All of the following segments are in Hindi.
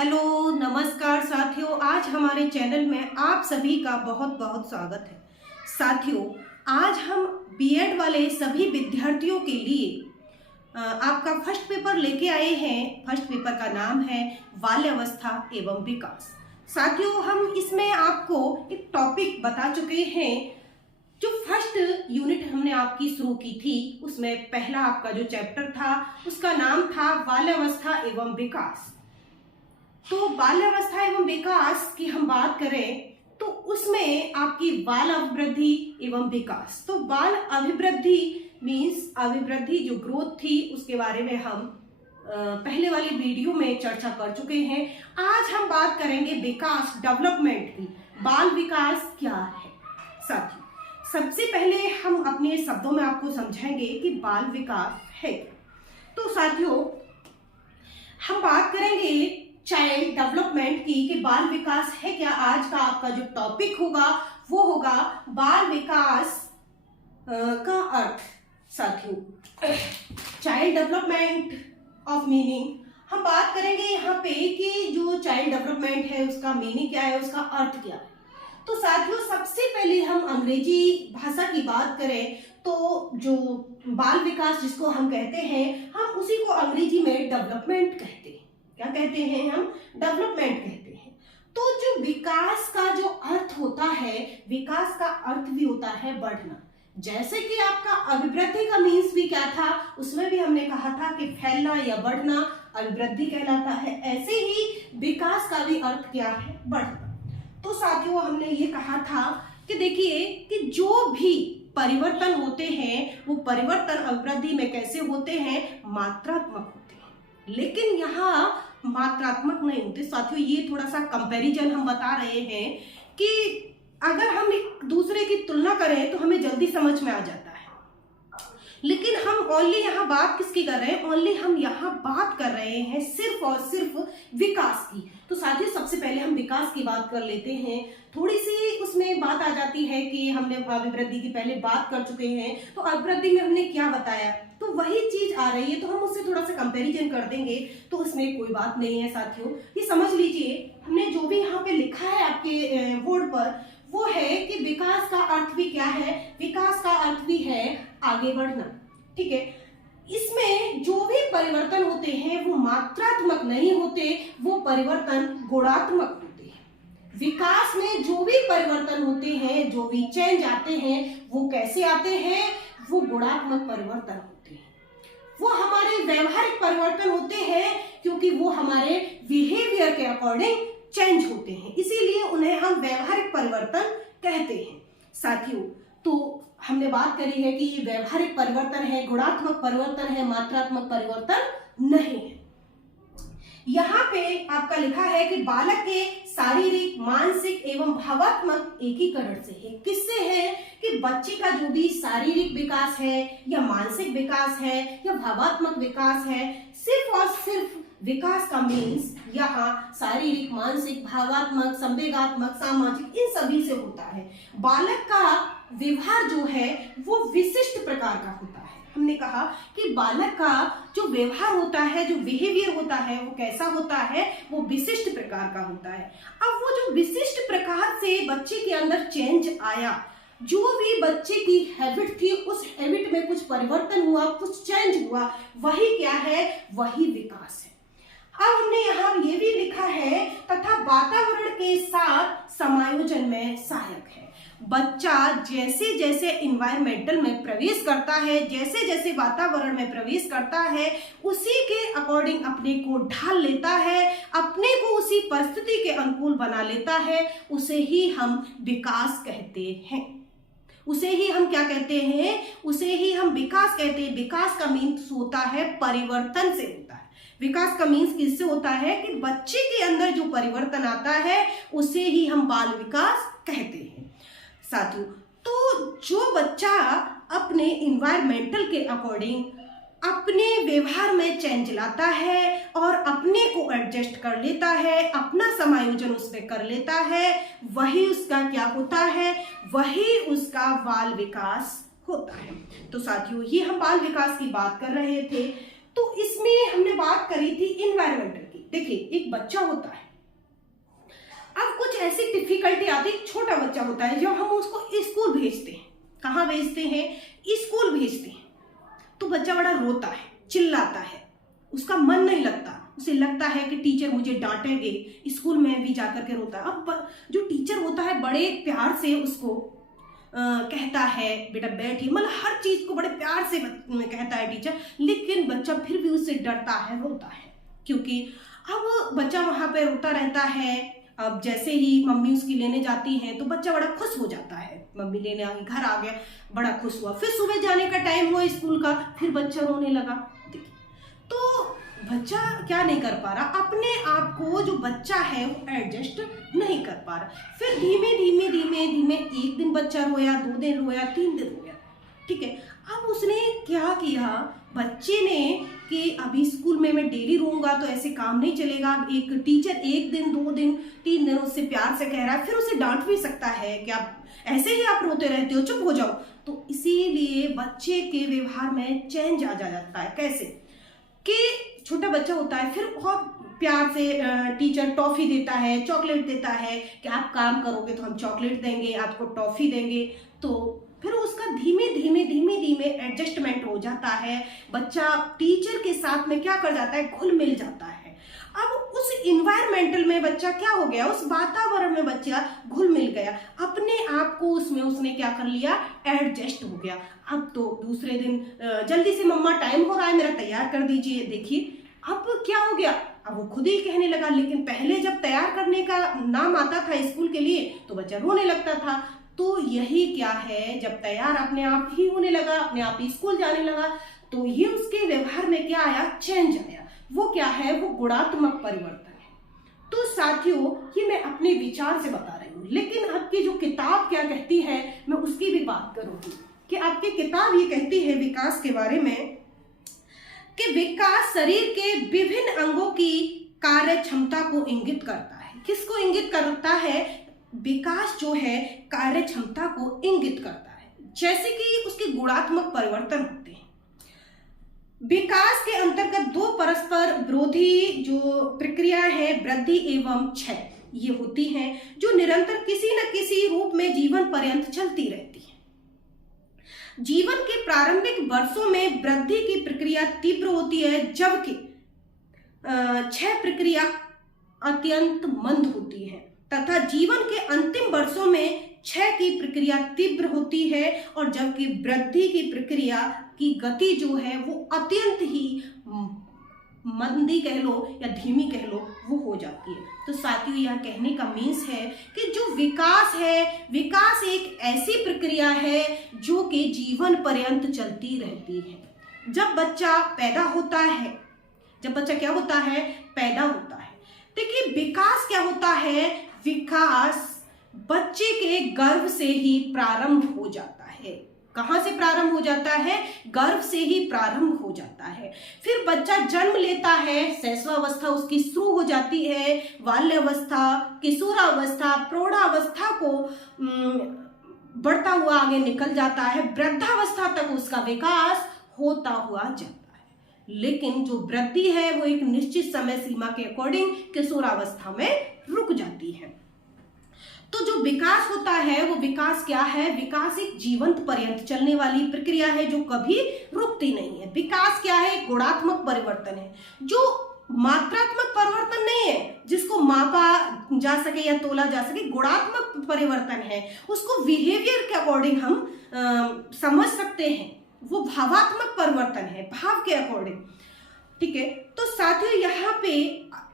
हेलो नमस्कार साथियों, आज हमारे चैनल में आप सभी का बहुत बहुत स्वागत है। साथियों, आज हम बीएड वाले सभी विद्यार्थियों के लिए आपका फर्स्ट पेपर लेके आए हैं। फर्स्ट पेपर का नाम है बाल्यावस्था एवं विकास। साथियों, हम इसमें आपको एक टॉपिक बता चुके हैं। जो फर्स्ट यूनिट हमने आपकी शुरू की थी उसमें पहला आपका जो चैप्टर था उसका नाम था बाल्यावस्था एवं विकास। तो बाल्यावस्था एवं विकास की हम बात करें तो उसमें आपकी बाल अभिवृद्धि एवं विकास। तो बाल अभिवृद्धि मीन्स अभिवृद्धि जो ग्रोथ थी उसके बारे में हम पहले वाली वीडियो में चर्चा कर चुके हैं। आज हम बात करेंगे विकास डेवलपमेंट की। बाल विकास क्या है साथियों? सबसे पहले हम अपने शब्दों में आपको समझाएंगे कि बाल विकास है क्या। तो साथियों, हम बात करेंगे चाइल्ड डेवलपमेंट की बाल विकास है क्या। आज का आपका जो टॉपिक होगा वो होगा बाल विकास का अर्थ। साथियों, चाइल्ड डेवलपमेंट ऑफ मीनिंग हम बात करेंगे यहाँ पे कि जो चाइल्ड डेवलपमेंट है उसका मीनिंग क्या है, उसका अर्थ क्या है। तो साथियों, सबसे पहले हम अंग्रेजी भाषा की बात करें तो जो बाल विकास जिसको हम कहते हैं, हम उसी को अंग्रेजी में डेवलपमेंट कहते हैं। क्या कहते हैं हम? डेवलपमेंट कहते हैं। तो जो विकास का जो अर्थ होता है, विकास का अर्थ भी होता है बढ़ना। जैसे कि आपका अभिवृद्धि का मीन्स भी क्या था, उसमें भी हमने कहा था कि फैलना या बढ़ना अभिवृद्धि कहलाता है। ऐसे ही विकास का भी अर्थ क्या है? बढ़ना। तो साथियों, हमने ये कहा था कि देखिए कि जो भी परिवर्तन होते हैं वो परिवर्तन अभिवृद्धि में कैसे होते हैं? मात्रात्मक होते हैं। लेकिन यहाँ मात्रात्मक नहीं होते साथियों। ये थोड़ा सा कंपैरिजन हम बता रहे हैं कि अगर हम एक दूसरे की तुलना करें तो हमें जल्दी समझ में आ जाता है। लेकिन हम ओनली यहाँ बात किसकी कर रहे हैं? ओनली हम यहाँ बात कर रहे हैं सिर्फ और सिर्फ विकास की। तो साथियों, सबसे पहले हम विकास की बात कर लेते हैं। थोड़ी सी उसमें बात आ जाती है कि हमने अभिवृद्धि की पहले बात कर चुके हैं, तो अभिवृद्धि में हमने क्या बताया, तो वही चीज आ रही है तो हम उससे थोड़ा सा कंपैरिजन कर देंगे, तो उसमें कोई बात नहीं है। साथियों, ये समझ लीजिए, हमने जो भी यहाँ पे लिखा है आपके बोर्ड पर वो है कि विकास का अर्थ भी क्या है? विकास का अर्थ भी है आगे बढ़ना। ठीक है, इसमें जो भी परिवर्तन होते हैं वो मात्रात्मक नहीं होते, वो परिवर्तन गुणात्मक होते हैं। विकास में जो भी परिवर्तन होते हैं, जो भी चेंज आते हैं, वो कैसे आते हैं? वो गुणात्मक परिवर्तन होते हैं। वो हमारे व्यवहारिक परिवर्तन होते हैं क्योंकि वो हमारे बिहेवियर के अकॉर्डिंग चेंज होते हैं, इसीलिए उन्हें हम व्यवहारिक परिवर्तन कहते हैं। साथियों, तो हमने बात करी है कि ये व्यवहारिक परिवर्तन है, गुणात्मक परिवर्तन है, मात्रात्मक परिवर्तन नहीं है। यहाँ पे आपका लिखा है कि बालक के शारीरिक, मानसिक एवं भावात्मक एकीकरण से है। किससे है? कि बच्चे का जो भी शारीरिक विकास है या मानसिक विकास है या भावात्मक विकास है, सिर्फ और सिर्फ विकास का मीन्स यहाँ शारीरिक, मानसिक, भावात्मक, संवेगात्मक, सामाजिक, इन सभी से होता है। बालक का व्यवहार जो है वो विशिष्ट प्रकार का होता है। हमने कहा कि बालक का जो व्यवहार होता है, जो बिहेवियर होता है, वो कैसा होता है? वो विशिष्ट प्रकार का होता है। अब वो जो विशिष्ट प्रकार से बच्चे के अंदर चेंज आया, जो भी बच्चे की हैबिट थी उस हैबिट में कुछ परिवर्तन हुआ, कुछ चेंज हुआ, वही क्या है? वही विकास है। अब हमने यहाँ ये भी लिखा है तथा वातावरण के साथ समायोजन में सहायक है। बच्चा जैसे जैसे इन्वायरमेंटल में प्रवेश करता है, जैसे जैसे वातावरण में प्रवेश करता है, उसी के अकॉर्डिंग अपने को ढाल लेता है, अपने को उसी परिस्थिति के अनुकूल बना लेता है, उसे ही हम विकास कहते हैं। उसे ही हम क्या कहते हैं? उसे ही हम विकास कहते हैं। विकास का मीन्स होता है परिवर्तन से होता है। विकास का मीन्स किससे होता है? कि बच्चे के अंदर जो परिवर्तन आता है उसे ही हम बाल विकास कहते हैं। साथियों, तो जो बच्चा अपने इन्वायरमेंटल के अकॉर्डिंग अपने व्यवहार में चेंज लाता है और अपने को एडजस्ट कर लेता है, अपना समायोजन उसमें कर लेता है, वही उसका क्या होता है? वही उसका बाल विकास होता है। तो साथियों, ये हम बाल विकास की बात कर रहे थे। तो इसमें हमने बात करी थी इन्वायरमेंटल की। देखिए एक बच्चा होता है, अब कुछ ऐसी डिफिकल्टी आती है, छोटा बच्चा होता है, जब हम उसको स्कूल भेजते हैं, कहाँ भेजते हैं, स्कूल भेजते हैं, तो बच्चा बड़ा रोता है, चिल्लाता है, उसका मन नहीं लगता, उसे लगता है कि टीचर मुझे डांटेंगे, स्कूल में भी जाकर के रोता है। अब जो टीचर होता है बड़े प्यार से उसको कहता है बेटा बैठिए, मतलब हर चीज को बड़े प्यार से कहता है टीचर, लेकिन बच्चा फिर भी उससे डरता है, रोता है, क्योंकि अब बच्चा वहां पे रोता रहता है। अब जैसे ही मम्मी उसकी लेने जाती है तो बच्चा बड़ा खुश हो जाता है, मम्मी लेने आ गई, घर आ गया, बड़ा खुश हुआ। फिर सुबह जाने का टाइम हुआ स्कूल का, फिर बच्चा रोने लगा। देखिए तो बच्चा क्या नहीं कर पा रहा, अपने आप को जो बच्चा है वो एडजस्ट नहीं कर पा रहा। फिर धीमे धीमे धीमे धीमे एक दिन बच्चा रोया, 2 दिन रोया, 3 दिन रोया, ठीक है। अब उसने क्या किया, बच्चे ने कि अभी स्कूल में मैं डेली रोऊंगा तो ऐसे काम नहीं चलेगा। एक टीचर 1 दिन 2 दिन 3 दिन उससे प्यार से कह रहा है, फिर उसे डांट भी सकता है कि आप ऐसे ही आप रोते रहते हो, चुप हो जाओ। तो इसीलिए बच्चे के व्यवहार में चेंज आ जाता है। कैसे कि छोटा बच्चा होता है, फिर बहुत प्यार से टीचर टॉफी देता है, चॉकलेट देता है कि आप काम करोगे तो हम चॉकलेट देंगे, आपको टॉफी देंगे। तो फिर उसका धीमे धीमे धीमे धीमे एडजस्टमेंट हो जाता है, बच्चा टीचर के साथ में क्या कर जाता है, घुल मिल जाता है। अब उस इन्वायरमेंटल में बच्चा क्या हो गया, उस वातावरण में बच्चा घुल मिल गया, अपने आप को उसमें उसने क्या कर लिया, एडजस्ट हो गया। अब तो दूसरे दिन जल्दी से मम्मा टाइम हो रहा है मेरा, तैयार कर दीजिए। देखिए अब क्या हो गया, अब वो खुद ही कहने लगा। लेकिन पहले जब तैयार करने का नाम आता था स्कूल के लिए तो बच्चा रोने लगता था। तो यही क्या है, जब तैयार अपने आप ही होने लगा, अपने आप ही स्कूल जाने लगा, तो ये उसके व्यवहार में क्या आया, चेंज आया। वो क्या है, वो गुणात्मक परिवर्तन है। तो साथियों ये मैं अपने विचार से बता रही हूँ, लेकिन आपकी जो किताब क्या कहती है मैं उसकी भी बात करूंगी। कि आपकी किताब ये कहती है विकास के बारे में कि विकास शरीर के विभिन्न अंगों की कार्य क्षमता को इंगित करता है। किसको इंगित करता है, विकास जो है कार्य क्षमता को इंगित करता है। जैसे कि उसके गुणात्मक परिवर्तन होते हैं। विकास के अंतर्गत 2 परस्पर विरोधी जो प्रक्रिया है, वृद्धि एवं क्षय, ये होती हैं, जो निरंतर किसी न किसी रूप में जीवन पर्यंत चलती रहती है। जीवन के प्रारंभिक वर्षों में वृद्धि की प्रक्रिया तीव्र होती है, जबकि क्षय प्रक्रिया अत्यंत मंद होती है, तथा जीवन के अंतिम वर्षों में क्षय की प्रक्रिया तीव्र होती है, और जबकि वृद्धि की प्रक्रिया की गति जो है वो अत्यंत ही मंदी कह लो या धीमी कह लो, वो हो जाती है। तो साथियों यह कहने का मीन्स है कि जो विकास है, विकास एक ऐसी प्रक्रिया है जो कि जीवन पर्यंत चलती रहती है। जब बच्चा पैदा होता है, जब बच्चा क्या होता है, पैदा होता है। देखिए विकास क्या होता है, विकास बच्चे के गर्भ से ही प्रारंभ हो जाता है। कहाँ से प्रारंभ हो जाता है, गर्भ से ही प्रारंभ हो जाता है। फिर बच्चा जन्म लेता है, शैशवावस्था उसकी शुरू हो जाती है, बाल्यावस्था, किशोरावस्था, प्रौढ़ावस्था को बढ़ता हुआ आगे निकल जाता है, वृद्धावस्था तक उसका विकास होता हुआ जाता है। लेकिन जो वृद्धि है वो एक निश्चित समय सीमा के अकॉर्डिंग किशोरावस्था में रुक जाती है। तो जो विकास होता है वो विकास क्या है, विकास एक जीवंत पर्यंत चलने वाली प्रक्रिया है जो कभी रुकती नहीं है। विकास क्या है, गुणात्मक परिवर्तन है, जो मात्रात्मक परिवर्तन नहीं है जिसको मापा जा सके या तोला जा सके। गुणात्मक परिवर्तन है, उसको बिहेवियर के अकॉर्डिंग हम समझ सकते हैं। वो भावात्मक परिवर्तन है, भाव के अकॉर्डिंग, ठीक है। तो साथियों यहाँ पे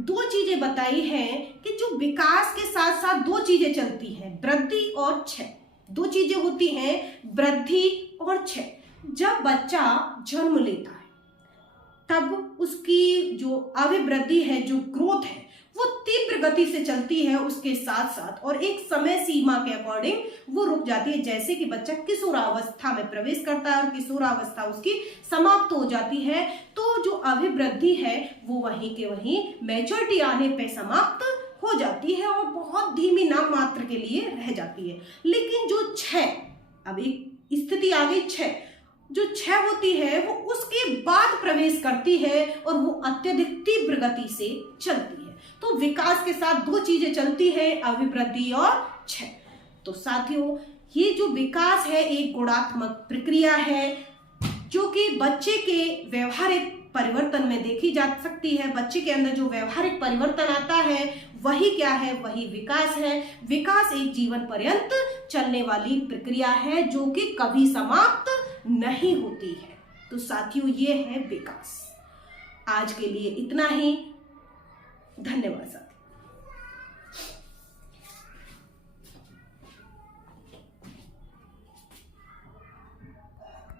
2 चीजें बताई हैं कि जो विकास के साथ साथ 2 चीजें चलती हैं, वृद्धि और क्षय। 2 चीजें होती हैं, वृद्धि और क्षय। जब बच्चा जन्म लेता है तब उसकी जो अभिवृद्धि है, जो ग्रोथ है, वो तीव्र गति से चलती है उसके साथ साथ, और एक समय सीमा के अकॉर्डिंग वो रुक जाती है। जैसे कि बच्चा किशोरावस्था में प्रवेश करता है और किशोरावस्था उसकी समाप्त हो जाती है, तो जो अभिवृद्धि है वो वहीं के वहीं मैच्योरिटी आने पे समाप्त हो जाती है और बहुत धीमी नाम मात्र के लिए रह जाती है। लेकिन जो क्षय, अब एक स्थिति आ गई क्षय, जो क्षय होती है वो उसके बाद प्रवेश करती है और वो अत्यधिक तीव्र गति से चलती है। तो विकास के साथ दो चीजें चलती है, अभिवृद्धि और क्षय। तो साथियों, ये जो विकास है एक गुणात्मक प्रक्रिया है जो कि बच्चे के व्यवहारिक परिवर्तन में देखी जा सकती है। बच्चे के अंदर जो व्यवहारिक परिवर्तन आता है वही क्या है, वही विकास है। विकास एक जीवन पर्यंत चलने वाली प्रक्रिया है जो कि कभी समाप्त नहीं होती है। तो साथियों, ये है विकास। आज के लिए इतना ही। धन्यवाद साथियों।